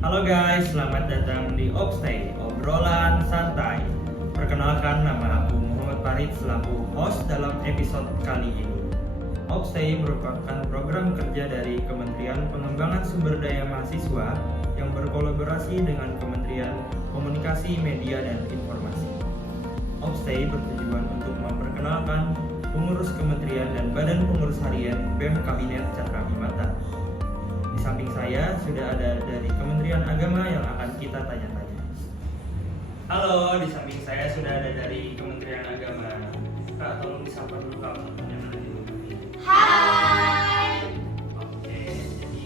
Halo guys, selamat datang di Opstay, obrolan santai. Perkenalkan, nama aku Muhammad Farid selaku host dalam episode kali ini. Opstay merupakan program kerja dari Kementerian Pengembangan Sumber Daya Mahasiswa yang berkolaborasi dengan Kementerian Komunikasi, Media, dan Informasi. Opstay bertujuan untuk memperkenalkan pengurus kementerian dan badan pengurus harian BEM Kabinet Cakra Bimata. Di samping saya sudah ada dari Kementerian Agama yang akan kita tanya-tanya. Halo, di samping saya sudah ada dari Kementerian Agama. Kak, tolong disapa dulu Kak yang ada di rumah. Hai. Oke, jadi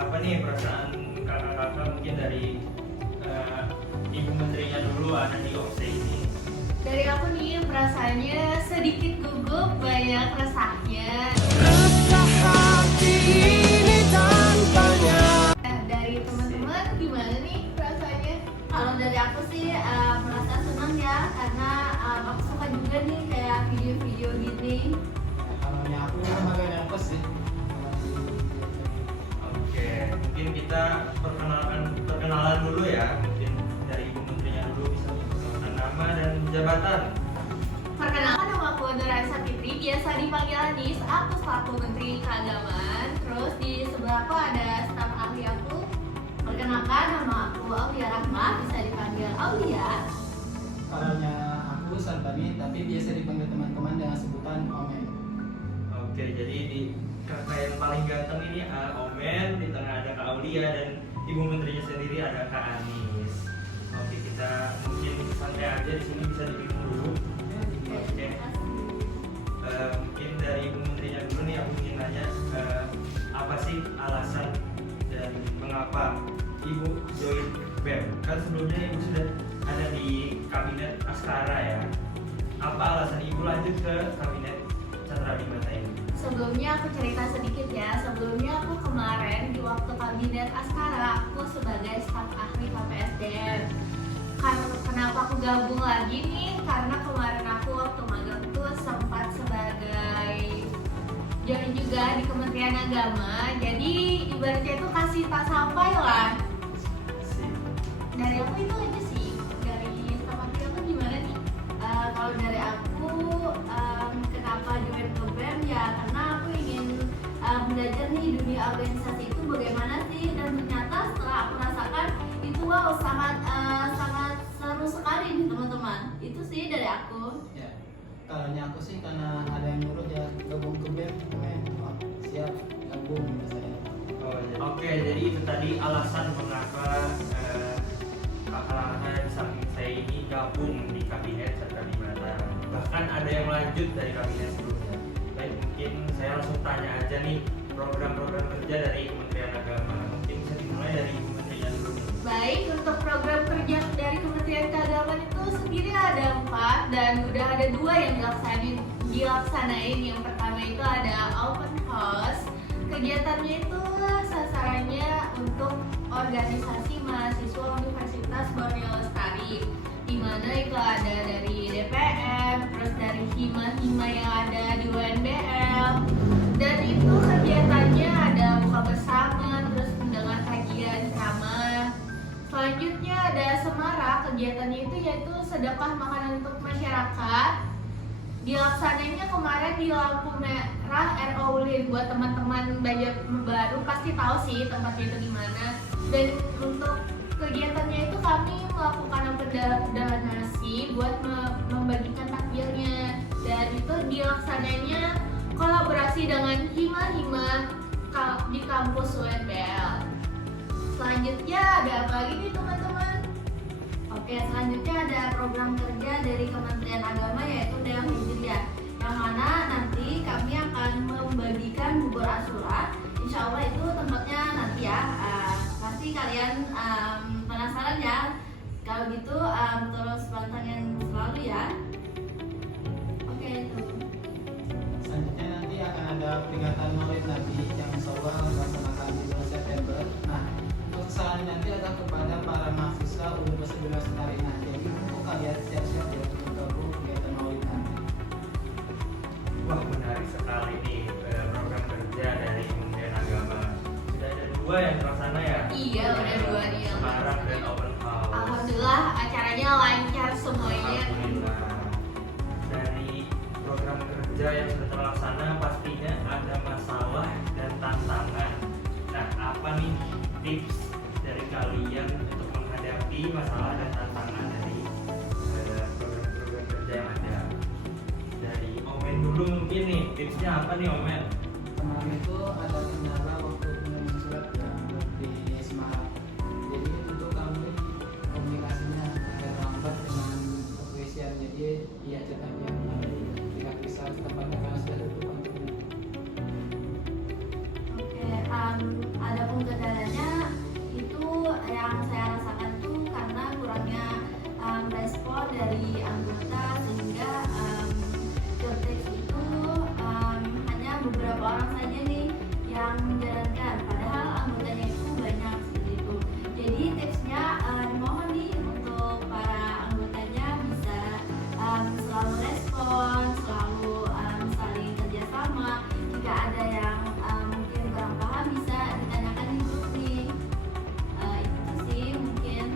apa nih perasaan kakak-kakak mungkin dari Ibu Menterinya dulu ada di OPSE ini? Dari aku nih perasaannya sedikit gugup, banyak resahnya. Dari teman-teman gimana nih perasaannya? Kalau dari aku sih merasa senang ya, karena aku suka juga nih kayak video-video gini. Kalau aku agak nervous sih. Oke, mungkin kita perkenalan dulu ya. Mungkin dari Ibu Menterinya dulu bisa memperkenalkan nama dan jabatan. Perkenalkan, nama aku Nuraisa Fitri, biasa dipanggil Anis. Aku selaku Menteri Keagamaan. Terus di sebelah aku ada staf ahli aku. Perkenalkan, nama aku Aulia Rahma, bisa dipanggil Aulia. Kalau aku Sarbani, tapi biasa dipanggil teman-teman dengan sebutan Omen. Oke, jadi di kakak yang paling ganteng ini Omen, di tengah ada Kak Aulia dan Ibu Menterinya sendiri ada Kak Anis. Oke, kita mungkin santai aja di sini, bisa diminum dulu. Oke. Mungkin dari Ibu Menterinya dulu nih, aku ingin nanya apa sih alasan dan mengapa Ibu join BEM? Kan sebelumnya Ibu sudah ada di Kabinet Askara ya. Apa alasan Ibu lanjut ke Kabinet Cakra Bimata ini? Sebelumnya aku cerita sedikit ya. Sebelumnya aku kemarin di waktu Kabinet Askara, aku sebagai staf ahli KPSDM. Kenapa aku gabung lagi nih? Karena kemarin aku waktu magang tuh sempat sebagai join juga di Kementerian Agama. Jadi ibaratnya itu kasih tak sampai lah. Dari aku itu aja sih. Dari staf ahli aku gimana nih? Kalau dari aku kenapa join ke BEM ya karena aku ingin belajar nih dunia organisasi itu bagaimana sih, dan ternyata setelah aku rasakan itu wow sangat seru sekali nih teman-teman. Itu sih dari aku. Ya, kalau aku sih karena ada yang nyuruh ya gabung ke BEM, Omen. Oh, siap gabung gitu saya. Oke, jadi itu tadi alasan mengapa kakak-kakak di samping saya ini gabung di Kabinet Cakra Bimata. Bahkan ada yang lanjut dari kabinet sebelumnya. Baik, mungkin saya langsung tanya aja nih program-program kerja dari Kementerian Agama. Mungkin bisa dimulai dari Ibu Menterinya dulu nih. Baik, untuk program kerja dari Kementerian Keagamaan itu sendiri ada 4 dan udah ada 2 yang dilaksanain. Yang pertama itu ada open house. Kegiatannya itu sasarannya untuk organisasi mahasiswa Universitas Borneo Lestari, di mana itu ada dari DPM, terus dari hima-hima yang ada di UNBM, dan itu kegiatannya ada buka bersama, terus mendengar kajian ceramah. Selanjutnya ada Semara, kegiatannya itu yaitu sedekah makanan untuk masyarakat. Dilaksanainnya kemarin di lampu merah RO Ulin. Buat teman-teman Banjarbaru pasti tahu sih tempatnya itu di mana. Dan untuk kegiatannya itu kami melakukan donasi buat membagikan takjilnya, dan itu dilaksanainnya kolaborasi dengan hima-hima di kampus UNBL. Selanjutnya ada apa lagi nih teman-teman? Oke, selanjutnya ada program kerja dari Kementerian Agama yaitu Dayang Hijriah, yang mana nanti kami akan membagikan bubur Asyura. Insya Allah itu tempatnya nanti ya. Pasti kalian penasaran ya. Kalau gitu terus pantengin selalu ya. Oke, itu. Selanjutnya nanti akan ada peringatan Maulid Nabi yang insya Allah dilaksanakan di bulan September. Nah, untuk saran nanti adalah kepada para mahasiswa Universitas Lestari. Nah, jadi untuk kalian siap-siap ya untuk bergabung kegiatan Maulid Nabi. Wah, menarik sekali nih program kerja dari Kementerian Agama. Sudah ada 2 yang terlaksana ya? Iya. Iya, udah 2 nih yang Semarak dan open house. Alhamdulillah acaranya lancar semuanya. Alhamdulillah. Dari program kerja yang sudah terlaksana pastinya ada masalah dan tantangan. Nah, apa nih tips dari kalian untuk menghadapi masalah dan tantangan dari program-program kerja yang ada? Dari Omen dulu mungkin nih, tipsnya apa nih Omen? Kemarin itu ada kendala waktu pengiriman surat yang di Semarang. Jadi untuk kami komunikasinya agak lambat dengan kepolisian. Jadi ya cetak yang tidak bisa tempatnya karena sudah tutup kantornya. Oke, ada kendalanya itu yang saya rasakan tuh karena kurangnya respon dari anggota sehingga job desk itu hanya beberapa orang saja nih yang menjalankan padahal anggotanya itu banyak seperti itu. Jadi tipsnya dimohon nih untuk para anggotanya bisa selalu respon, selalu saling kerjasama. Jika ada yang mungkin kurang paham bisa ditanyakan di grup nih. Itu sih mungkin.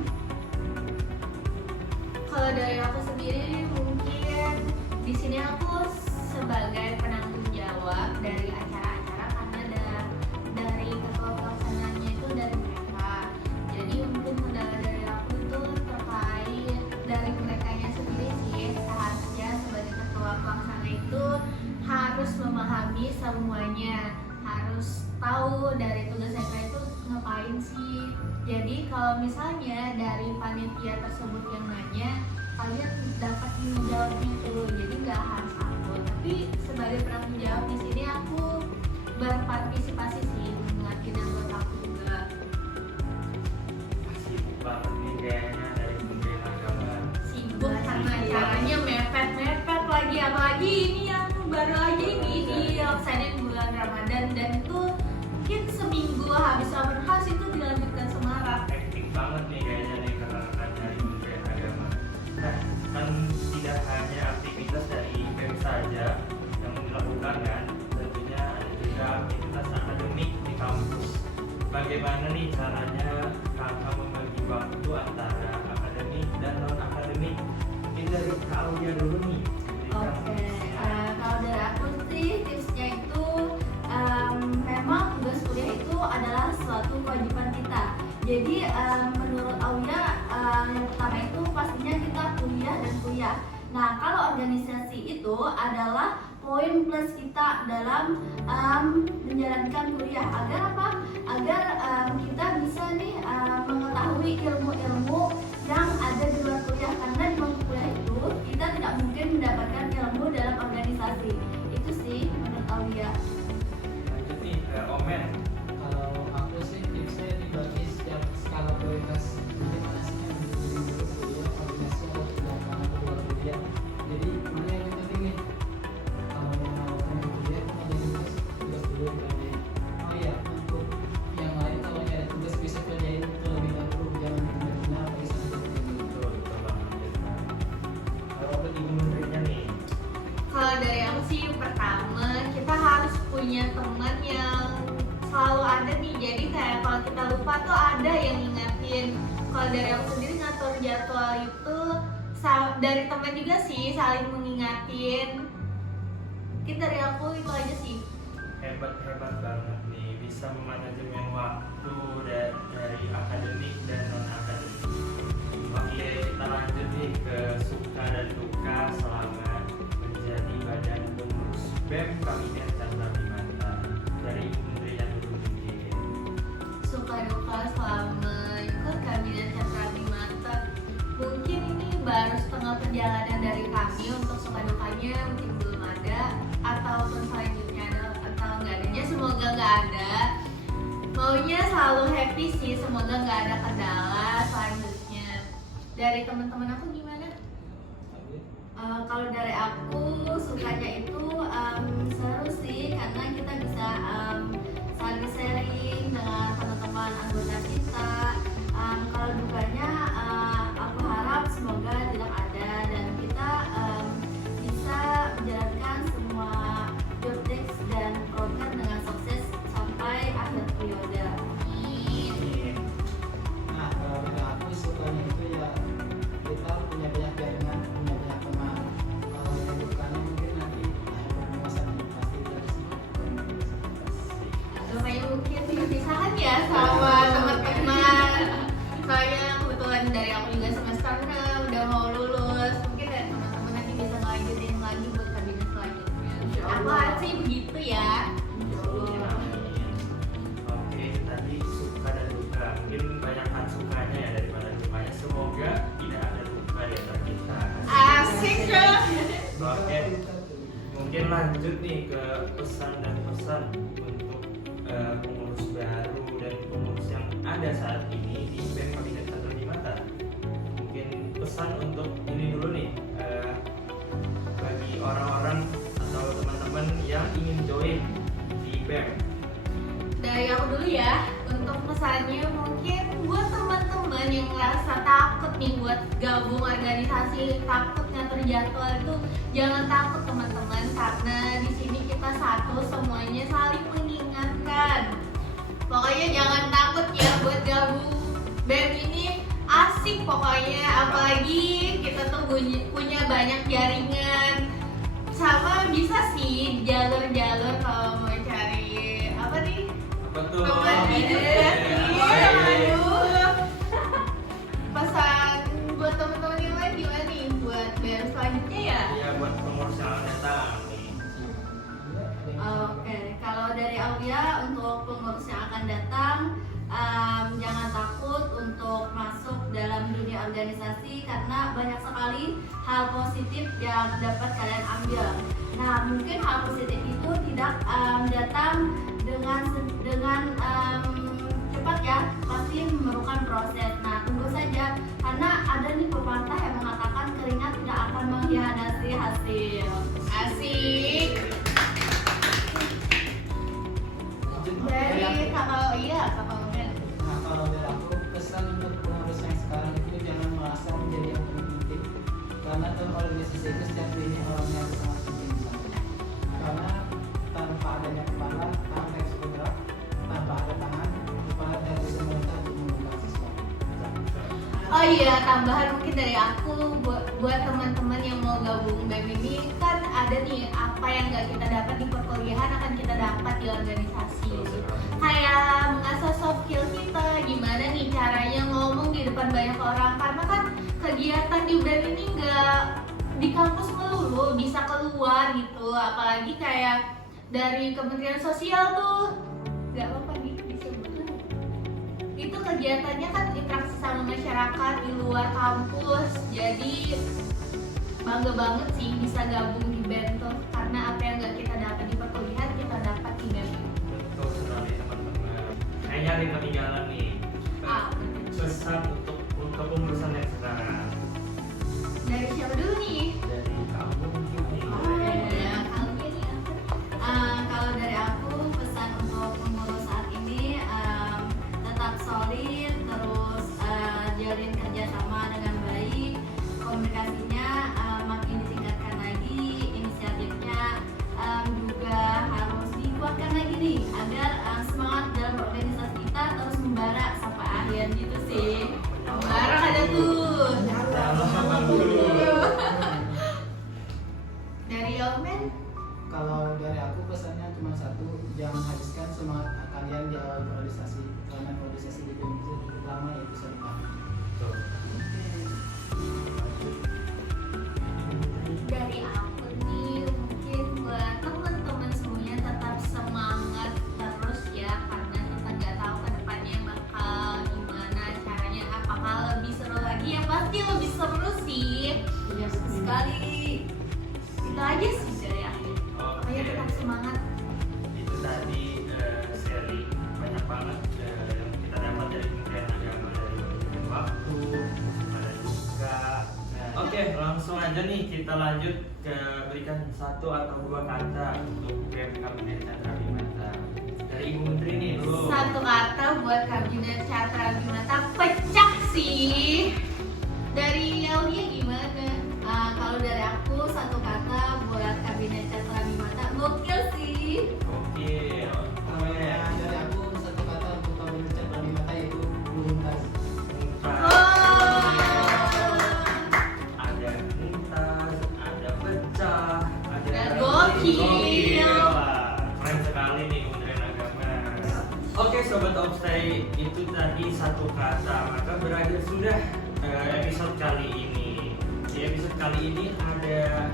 Kalau dari aku sendiri mungkin di sini aku sebagai penanggung jawab dari acara-acara karena dari ketua pelaksananya itu dari mereka. Jadi mungkin kendala dari aku itu terkait dari merekanya sendiri sih. Seharusnya sebagai ketua pelaksana itu harus memahami semuanya, harus tahu dari tugas mereka itu ngapain sih. Jadi kalau misalnya dari panitia tersebut yang nanya, kalian dapat menjawabnya tuh. Jadi nggak harus aku, tapi sebagai penanggung jawab di sini aku berpartisipasi sih, mengerti anggota aku juga. Sibuk banget nih kayaknya dari Kementerian Agama. Sibuk karena acaranya mepet-mepet lagi, apalagi ini yang baru aja ini dilaksanain bulan Ramadan dan itu mungkin seminggu habis open house itu dilanjutkan semarak. Hektik banget nih kayaknya nih karena dari Kementerian Agama. Nah, kan tidak hanya aktivitas dari BEM saja yang dilakukan kan, tentunya ada juga aktivitas akademik di kampus. Bagaimana nih caranya kakak membagi waktu antara akademik dan non akademik? Mungkin dari Kak Aulia dulu nih. Oke, kalau dari aku sih tipsnya itu memang tugas kuliah itu adalah suatu kewajiban kita. Jadi menurut Aulia yang pertama itu pastinya kita kuliah dan kuliah. Nah kalau organisasi itu adalah poin plus kita dalam menjalankan kuliah agar apa? Agar kita bisa nih mengetahui ilmu-ilmu yang ada di luar kuliah karena di bangku kuliah itu kita tidak mungkin mendapatkan ilmu dalam organisasi. Itu sih menurut Aulia. Lanjut nih ke Omen. Kalau aku sih tipsnya dibagi setiap skala prioritas. Bagaimana sih yang dulu kuliah, koordinasi harus dilakukan kedua kuliah. Jadi mana yang lebih penting nih? Kalau mau melakukan kuliah, ada tugas dulu dikerjain. Oh iya, untuk yang lain kalau ada tugas bisa kerjain terlebih dahulu, jangan ditunda-tunda apalagi sampai jadi. Betul banget. Kalau aku di Kementeriannya nih, Kalau dari aku sih pertama kita harus punya teman yang selalu ada nih. Jadi kayak kalau kita lupa tuh ada yang ngingetin. Kalau dari aku sendiri ngatur jadwal itu dari teman juga sih saling mengingatin. Mungkin dari aku itu aja sih. hebat banget nih bisa memanajemen waktu dari akademik dan non akademik. Oke, kita lanjut nih ke suka dan duka selama menjadi badan pengurus BEM Kabinet Chandra Bimanta dari Kementerian dulu mungkin. Suka duka selama ikut kabinet Chandra Bimanta. Mungkin ini baru setengah perjalanan dari kami. Untuk suka dukanya mungkin belum ada, ataupun selanjutnya ada atau nggak adanya. Semoga nggak ada. Maunya selalu happy sih. Semoga nggak ada kendala selanjutnya. Dari teman-teman aku gimana? Kalau dari aku sukanya itu seru sih karena kita bisa saling sharing dengan teman-teman anggota kita. Kalau dukanya aku harap semoga tidak ada dan kita bisa menjalankan semua job desk dan program dengan sukses sampai akhir periode. Amin. lanjut nih ke pesan dan pesan untuk pengurus baru dan pengurus yang ada saat ini di BEM Kabinet Catra Dimata. Mungkin pesan untuk ini dulu nih, bagi orang-orang atau teman-teman yang ingin join di BEM. Dari aku dulu ya, untuk pesannya mungkin buat teman-teman yang ngerasa takut nih buat gabung organisasi, takut ngatur jadwal itu jangan takut teman-teman, karena di sini kita satu, semuanya saling mengingatkan. Pokoknya jangan takut ya buat gabung BEM ini, asik pokoknya, apalagi kita tuh punya banyak jaringan, sama bisa sih jalur-jalur kalau mau cari apa nih? Betul. Teman hidup. Aduh. Pesan buat teman-teman yang lain gimana nih buat BEM selanjutnya ya? Iya, buat pengurus yang datang nih. Oke, kalau dari Aulia untuk pengurus yang akan datang, jangan takut untuk masuk dalam dunia organisasi karena banyak sekali hal positif yang dapat kalian ambil. Nah, mungkin hal positif itu tidak datang dengan cepat ya, pasti memerlukan proses. Nah, tunggu saja karena ada nih pepatah yang mengatakan keringat tidak akan mengkhianati hasil. Asik. Dari kakak Omen. Nah, kalau dari aku pesan untuk pengurus yang sekarang itu jangan merasa menjadi yang paling penting, karena dalam organisasi itu setiap ini orangnya sangat penting di sana. Karena tanpa adanya kepala, tanpa yang bergerak, tanpa ada tangan, kepala tidak bisa merintah untuk mengubah sesuatu. Oh iya, tambahan mungkin dari aku buat teman-teman yang mau gabung BEM ini, kan ada nih apa yang gak kita dapat di perkuliahan akan kita dapat di organisasi. Kayak mengasah soft skill kita, gimana nih caranya ngomong di depan banyak orang, karena kan kegiatan di BEM ini nggak di kampus melulu, bisa keluar gitu, apalagi kayak dari Kementerian Sosial tuh, nggak apa-apa nih disebut. Itu kegiatannya kan interaksi sama masyarakat di luar kampus, jadi bangga banget sih bisa gabung di BEM tuh, karena apa yang nggak kita dapat di perkuliahan kita dapat di BEM. Betul sekali teman-teman. Kayaknya ada yang ketinggalan nih. Pesan untuk kepengurusan yang sekarang. Dari siapa dulu nih? Dari kamu mungkin nih. Ya, kalau ini apa? Kalau dari aku pesan untuk pengurus saat ini tetap solid, terus jalin kerjasama dengan baik, komunikasinya makin ditingkatkan lagi, inisiatifnya juga harus dikuatkan lagi nih agar semangat dalam organisasi kita terus membara sampai akhir gitu sih. Barang ada tuh. Dari Omen? Kalau dari aku pesannya cuma satu, jangan habiskan semangat kalian di awal organisasi, karena organisasi di BEM itu cukup lama ya bisa dipakai. Betul. Dari aku nih mungkin buat teman-teman semuanya tetap semangat terus ya, karena kita nggak tahu ke depannya bakal gimana caranya, apakah lebih seru lagi, ya pasti lebih seru sih. Iya sekali. Itu aja sih dari aku. Pokoknya tetap semangat. Itu tadi seri banyak banget yang kita dapat dari Kementerian Agama, dari manajemen waktu, ada juga. Oke, langsung aja nih kita lanjut ke berikan satu atau dua kata untuk BEM Kabinet Catra Dimata. Dari Ibu Menteri nih dulu. Satu kata buat Kabinet Catra Dimata, pecah sih. Dari Aulia gimana? Kalau dari aku satu kata buat Kabinet Catra Dimata, gokil sih. Oke, namanya Nah, dari aku satu kata untuk kabinet Catra Dimata yaitu tuntas. Ada muntas, ada pecah, ada Dan gokil. Wah, keren sekali nih Kementerian Agama. Oke Sobat Obstay, itu tadi satu kata. Maka berakhir sudah episode kali ini. Di episode kali ini ada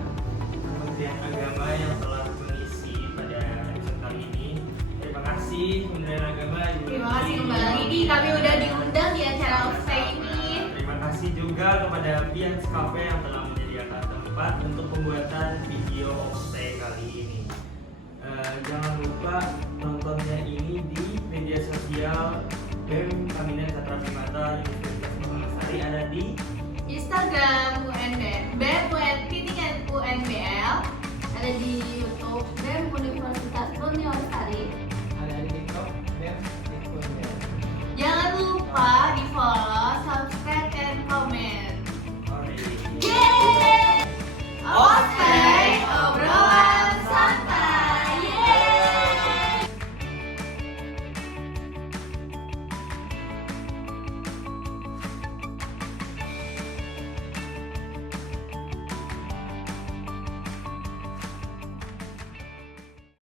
Kementerian Agama yang telah mengisi pada episode kali ini. Terima kasih Kementerian Agama. Terima kasih kembali nih, kami udah diundang di acara Obstay ini. Terima kasih juga kepada Pians Cafe yang telah menyediakan tempat tepat untuk pembuatan video Oxstay kali ini. Jangan lupa nontonnya ini di media sosial BEM Kabinet Catra Primata Universitas Makassar, ada di Instagram BEM_UNBL, Ada di YouTube BEM Universitas Buniarsari. Ada di TikTok BEM. jangan lupa di follow